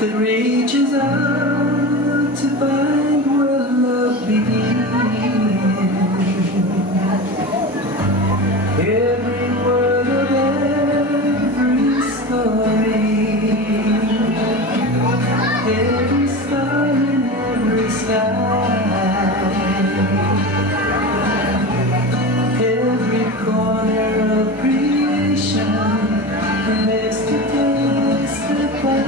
that reaches out to find where love begins. Every word of every story, every star in every sky, every corner of creation lives to testify.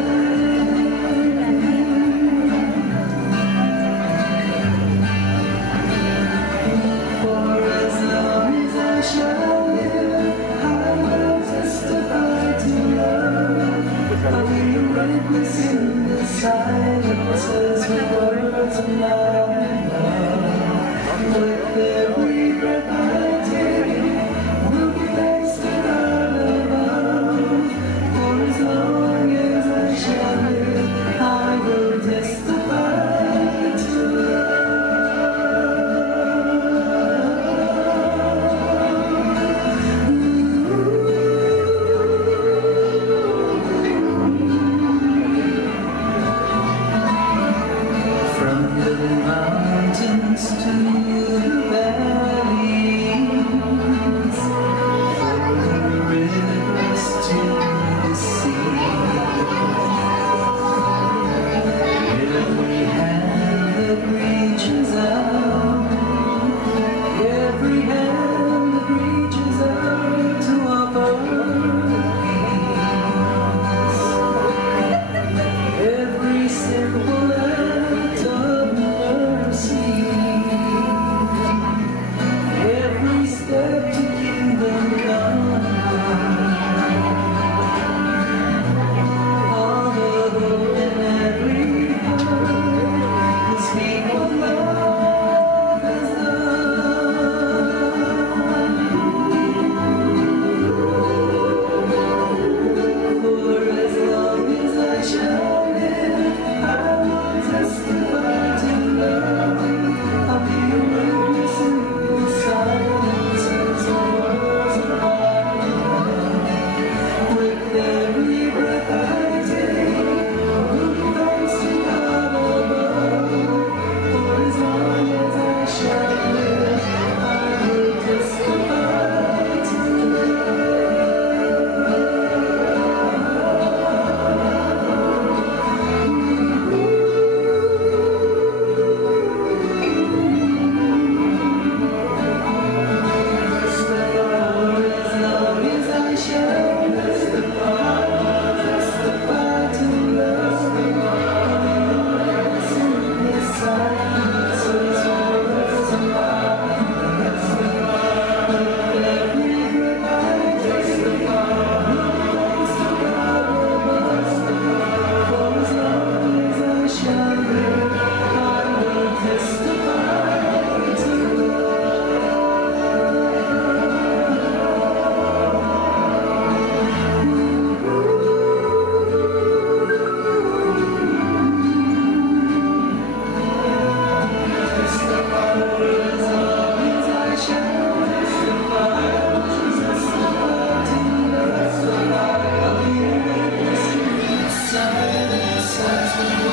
For as long as I shall live, I will testify to love. I'll be a witness in the silences with words of my love. With every breath I take, will be placed in our above. For as long as I shall live, I will testify to mountains to the valleys, from the rivers to the sea. Every hand that reaches out, every hand that reaches out to offer peace, every simple act of mercy, every step to kingdom come, all the hope in every heart will speak of love as for as long as I shall live, I will testify to love. I'll be a witness in the silences of words of my love. With every breath I take, will be thanks to God above. For as long as I shall live, I will testify to silence.